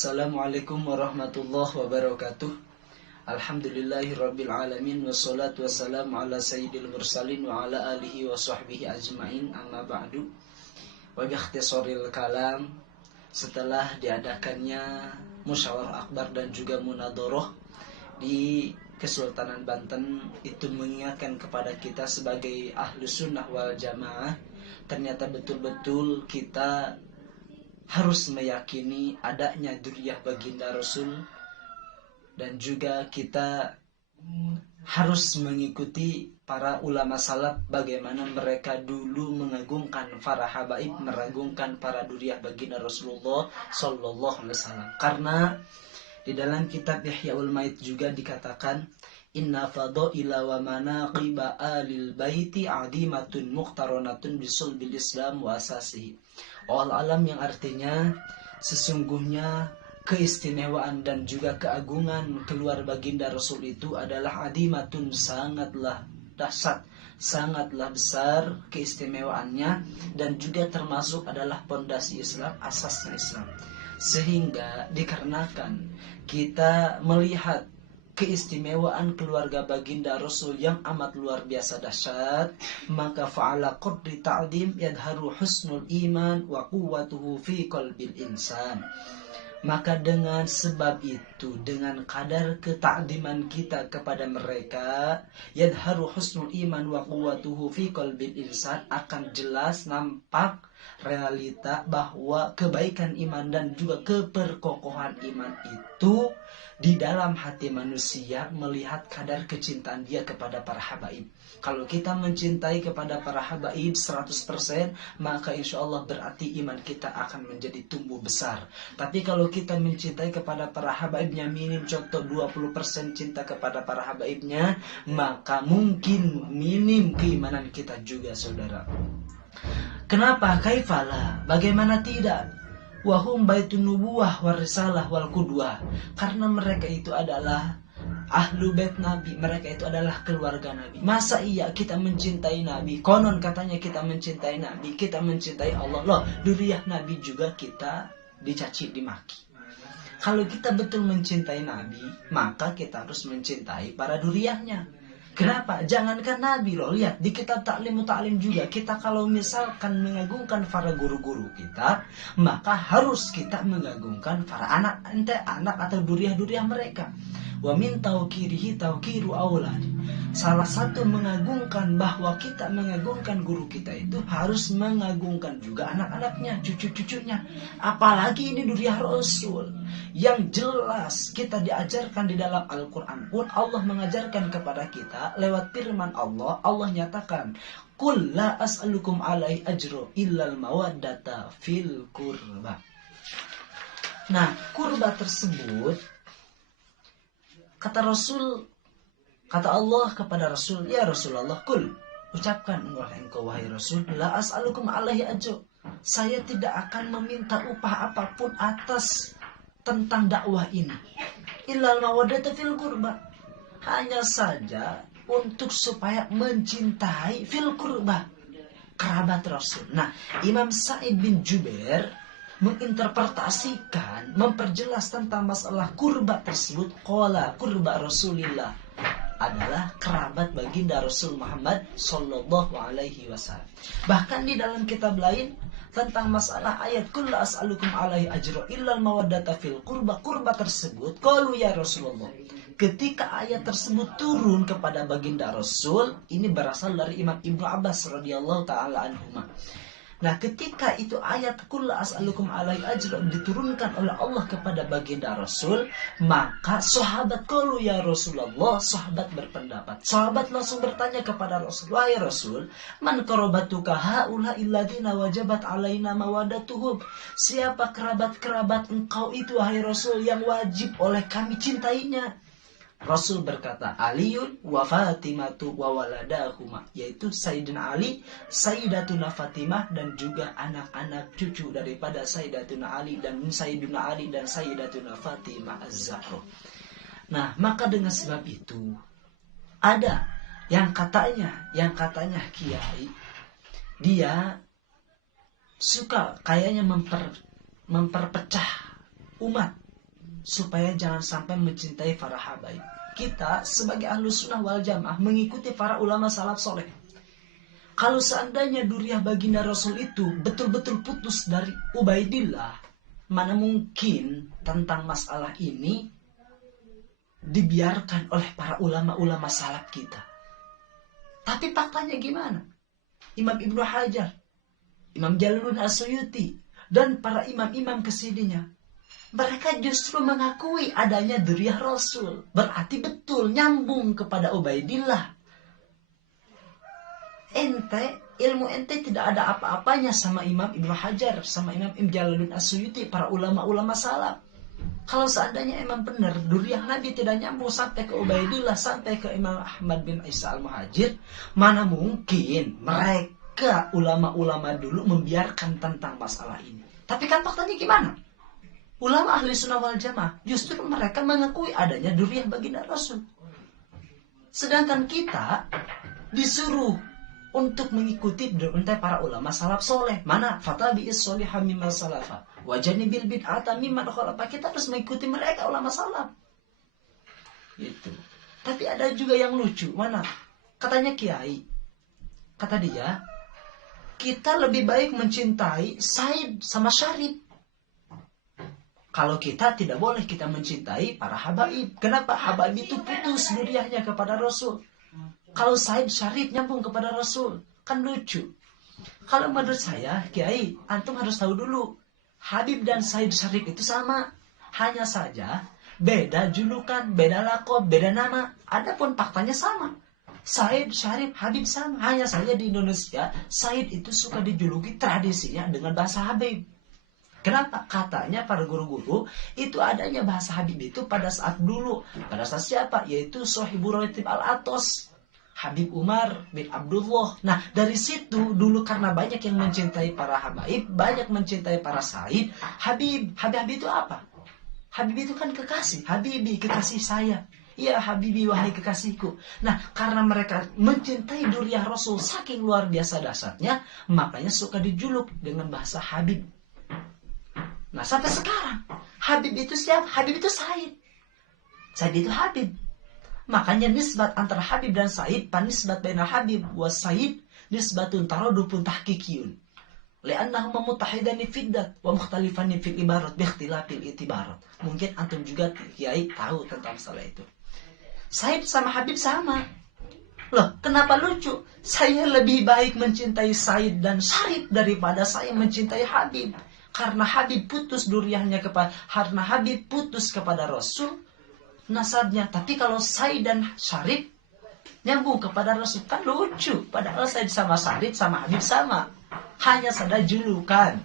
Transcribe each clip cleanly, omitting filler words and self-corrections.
Assalamualaikum warahmatullahi wabarakatuh. Alhamdulillahirabbil alamin wassalatu wassalamu ala sayyidil mursalin wa ala alihi wa sahbihi ajmain, amma ba'du. Wa bi ikhtisaril kalam, setelah diadakannya musyawarah akbar dan juga munadharah di Kesultanan Banten, itu mengingatkan kepada kita sebagai ahlu sunnah wal jamaah, ternyata betul-betul kita harus meyakini adanya dzurriyyah baginda Rasul, dan juga kita harus mengikuti para ulama salaf bagaimana mereka dulu mengagungkan para habaib, mengagungkan para dzurriyyah baginda Rasulullah sallallahu alaihi wasallam. Karena di dalam kitab Ihyaul Mait juga dikatakan, inna fadaila wa manaqiba alil baiti adimatun muqtaranatun bisulbil Islam wa asasihi. Alam yang artinya sesungguhnya keistimewaan dan juga keagungan keluar baginda Rasul itu adalah adimatun, sangatlah dahsyat, sangatlah besar keistimewaannya, dan juga termasuk adalah pondasi Islam, asasnya Islam. Sehingga dikarenakan kita melihat keistimewaan keluarga baginda Rasul yang amat luar biasa dahsyat, maka fa'ala qadri ta'dim yadharu husnul iman wa quwwatuhu fi qalbil insan. Maka dengan sebab itu, dengan kadar ketakdiman kita kepada mereka, yadharu husnul iman wa quwwatuhu fi qalbil insan, akan jelas nampak realita bahwa kebaikan iman dan juga keperkokohan iman itu di dalam hati manusia melihat kadar kecintaan dia kepada para habaib. Kalau kita mencintai kepada para habaib 100%, maka insya Allah berarti iman kita akan menjadi tumbuh besar. Tapi kalau kita mencintai kepada para habaibnya minim contoh 20% cinta kepada para habaibnya, maka mungkin minim keimanan kita juga, saudara. Kenapa? Kaifala? Bagaimana tidak? Wahum baitun nubuwah wal risalah wal qudwah. Karena mereka itu adalah ahlu bait Nabi, mereka itu adalah keluarga Nabi. Masa iya kita mencintai Nabi? Konon katanya kita mencintai Nabi, kita mencintai Allah. Loh, dzurriyyah Nabi juga kita dicaci dimaki. Kalau kita betul mencintai Nabi, maka kita harus mencintai para dzurriyyahnya. Kenapa? Jangankan Nabi loh, lihat di kitab Ta'limu Ta'lim juga, kita kalau misalkan mengagungkan para guru-guru kita, maka harus kita mengagungkan para anak atau dzurriyyah mereka. Wa min tawqirihi tawqiru aulad. Salah satu mengagungkan bahwa kita mengagungkan guru kita itu harus mengagungkan juga anak-anaknya, cucu-cucunya. Apalagi ini dzurriyyah Rasul yang jelas kita diajarkan di dalam Al-Quran pun Allah mengajarkan kepada kita lewat firman Allah. Allah nyatakan, qul la as'alukum alaihi ajro illal mawaddata fil qurba. Nah, kurba tersebut, kata Rasul, kata Allah kepada Rasul, ya Rasulullah, kul, ucapkan engkau wahai Rasul, la as'alukum alaihi ajro, saya tidak akan meminta upah apapun atas tentang dakwah ini, illal mawaddata fil qurba, hanya saja untuk supaya mencintai fil qurba, kerabat Rasul. Nah, Imam Sa'id bin Jubair menginterpretasikan, memperjelas tentang masalah kurba tersebut. Qala kurba Rasulillah adalah kerabat baginda Rasul Muhammad sallallahu alaihi wasallam. Bahkan di dalam kitab lain tentang masalah ayat kullu as'alukum alaihi ajra illal mawaddata fil qurba, kurba tersebut qalu ya Rasulullah. Ketika ayat tersebut turun kepada baginda Rasul, ini berasal dari Imam Ibnu Abbas radhiyallahu taala anhuma. Nah, ketika itu ayat kullu as'alukum alaihi ajra diturunkan oleh Allah kepada baginda Rasul, maka sahabat qalu ya Rasulullah, sahabat berpendapat. Sahabat langsung bertanya kepada Rasul, wahai Rasul, man qarabatuka haula illadina wajabat alaina mawaddatuhum? Siapa kerabat-kerabat engkau itu wahai Rasul yang wajib oleh kami cintainya? Rasul berkata, Aliun wa Fatimatu wa waladahuma, yaitu Sayyidina Ali, Sayyidatuna Fatimah, dan juga anak-anak cucu daripada Sayyidatuna Ali dan Sayyidatuna Fatimah Az-Zahra. Nah, maka dengan sebab itu ada yang katanya kiai, dia suka kayaknya memperpecah umat supaya jangan sampai mencintai para habaib. Kita sebagai Ahlus Sunnah wal Jamaah mengikuti para ulama salaf soleh. Kalau seandainya Duriah baginda Rasul itu betul-betul putus dari Ubaidillah, mana mungkin tentang masalah ini dibiarkan oleh para ulama-ulama salaf kita. Tapi faktanya gimana? Imam Ibnu Hajar, Imam Jalaluddin As-Suyuti, dan para imam-imam kesidinya, mereka justru mengakui adanya Duriah Rasul. Berarti betul nyambung kepada Ubaidillah. Ilmu ente tidak ada apa-apanya sama Imam Ibnu Hajar, sama Imam Jalaluddin As-Suyuti, para ulama-ulama salaf. Kalau seandainya emang benar Duriah Nabi tidak nyambung sampai ke Ubaidillah, sampai ke Imam Ahmad bin Isa al-Muhajir, mana mungkin mereka ulama-ulama dulu membiarkan tentang masalah ini. Tapi kan faktanya gimana? Ulama ahli sunnah wal jamaah justru mereka mengakui adanya Duriah baginda Rasul. Sedangkan kita disuruh untuk mengikuti para ulama salaf soleh. Mana? Fatabi'is solihah mimman salafa wajanibil bid'ata mimman khalafa. Kita harus mengikuti mereka ulama salaf. Gitu. Tapi ada juga yang lucu. Mana? Katanya kiai. Kata dia, kita lebih baik mencintai Said sama Syarif. Kalau kita tidak boleh kita mencintai para habaib. Kenapa? Habaib itu putus duriahnya kepada Rasul. Kalau Said Syarif nyambung kepada Rasul. Kan lucu. Kalau menurut saya, Kiai, antum harus tahu dulu. Habib dan Said Syarif itu sama. Hanya saja beda julukan, beda lakob, beda nama. Adapun faktanya sama. Said, Syarif, Habib sama. Hanya saja di Indonesia, Said itu suka dijuluki tradisinya dengan bahasa Habib. Kenapa? Katanya para guru-guru itu adanya bahasa Habib itu pada saat dulu. Pada saat siapa? Yaitu Sohibur Ratib Al-Atos, Habib Umar bin Abdullah. Nah dari situ dulu karena banyak yang mencintai para habaib, banyak mencintai para Said. Habib itu apa? Habib itu kan kekasih. Habibi, kekasih saya. Ya Habibi, wahai kekasihku. Nah karena mereka mencintai Duriah Rasul saking luar biasa dasarnya, makanya suka dijuluk dengan bahasa Habib. Nah sampai sekarang Habib itu siapa? Habib itu Said. Said itu Habib. Makanya nisbat antara Habib dan Said, panisbat baina Habib wa Said nisbatun taradufun tahqiqiyun. Li'annahuma mutahidani fiddat wa mukhtalifani fil ibarat bi ikhtilafil itibarat. Mungkin antum juga Kiai tahu tentang masalah itu. Said sama Habib sama. Loh, kenapa lucu? Saya lebih baik mencintai Said dan Syarif daripada saya mencintai Habib. Karena Habib putus duriahnya karena Habib putus kepada Rasul nasabnya. Tapi kalau Said dan Syarif nyambung kepada Rasul, kan lucu. Padahal Said sama Syarif sama Habib sama. Hanya saja julukan,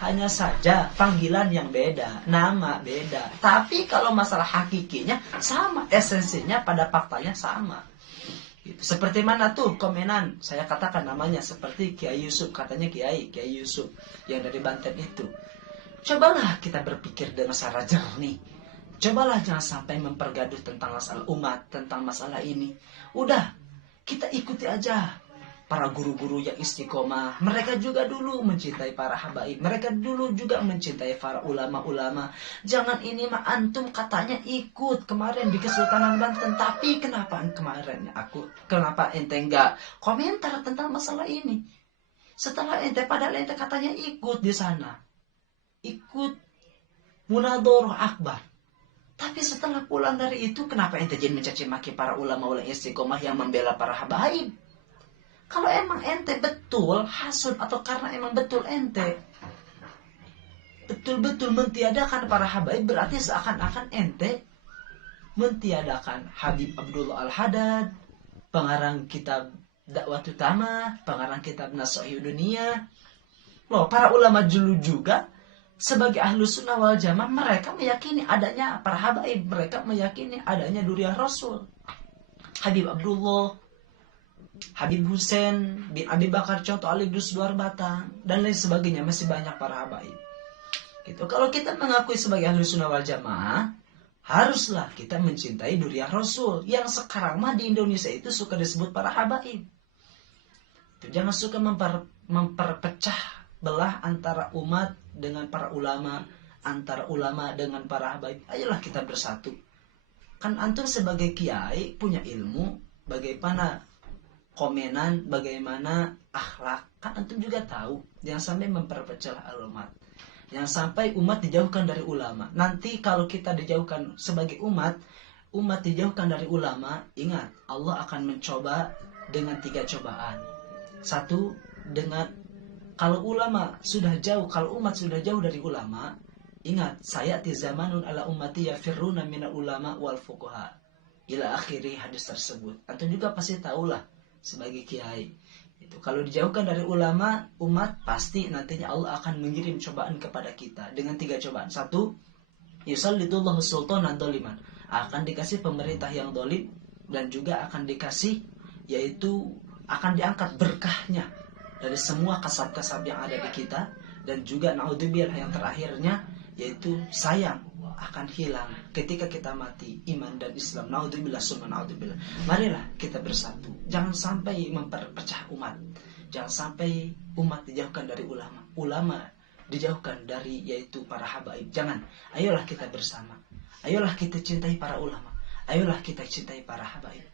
hanya saja panggilan yang beda, nama beda. Tapi kalau masalah hakikinya sama, esensinya pada faktanya sama. Seperti mana tuh komenan saya katakan namanya, seperti Kiai Yusuf, katanya Kiai Yusuf yang dari Banten itu. Cobalah kita berpikir dengan secara jernih. Cobalah jangan sampai mempergaduh tentang masalah umat, tentang masalah ini. Udah, kita ikuti aja para guru-guru yang istiqomah. Mereka juga dulu mencintai para habaib. Mereka dulu juga mencintai para ulama-ulama. Jangan ini mah antum katanya ikut kemarin di Kesultanan Banten. Tapi kenapa kenapa ente enggak komentar tentang masalah ini? Setelah ente, padahal ente katanya ikut di sana. Ikut munadharah akbar. Tapi setelah pulang dari itu, kenapa ente jadi mencaci maki para ulama-ulama istiqomah yang membela para habaib? Kalau emang ente betul hasud, atau karena emang betul ente betul-betul mentiadakan para habaib, berarti seakan-akan ente mentiadakan Habib Abdullah Al-Haddad, pengarang kitab Dakwah Utama, pengarang kitab Nashihul Dunia. Loh, para ulama dulu juga sebagai Ahlus Sunnah wal Jamaah, mereka meyakini adanya para habaib, mereka meyakini adanya Duriah Rasul, Habib Abdullah, Habib Hussein bin Abi Bakar contoh Aligdus Duar Batang, dan lain sebagainya. Masih banyak para habaib gitu. Kalau kita mengakui sebagai Ahlus Sunnah wal Jamaah, haruslah kita mencintai Duriah Rasul. Yang sekarang mah di Indonesia itu suka disebut para habaib. Jangan suka memperpecah belah antara umat dengan para ulama, antara ulama dengan para habaib. Ayolah kita bersatu. Kan antum sebagai kiai punya ilmu bagaimana komenan, bagaimana akhlak. Kan antum juga tahu. Jangan sampai memperpecah umat. Jangan sampai umat dijauhkan dari ulama. Nanti kalau kita dijauhkan sebagai umat dijauhkan dari ulama, ingat Allah akan mencoba dengan 3 cobaan. 1, dengan kalau ulama sudah jauh, kalau umat sudah jauh dari ulama, ingat, sayati zamanun ala ummati yafirruna minal ulama wal fuqaha. Ila akhiri hadis tersebut. Antum juga pasti tahulah sebagai kiai. Itu kalau dijauhkan dari ulama, umat pasti nantinya Allah akan mengirim cobaan kepada kita dengan 3 cobaan. 1, yusallitullahu sultanan doliman. Akan dikasih pemerintah yang dolim dan juga akan dikasih yaitu akan diangkat berkahnya dari semua kasab-kasab yang ada di kita, dan juga naudzubillah yang terakhirnya yaitu sayang akan hilang ketika kita mati iman dan Islam. Naudzubillah summa naudzubillah. Marilah kita bersatu. Jangan sampai memperpecah umat. Jangan sampai umat dijauhkan dari ulama. Ulama dijauhkan dari yaitu para habaib. Jangan. Ayolah kita bersama. Ayolah kita cintai para ulama. Ayolah kita cintai para habaib.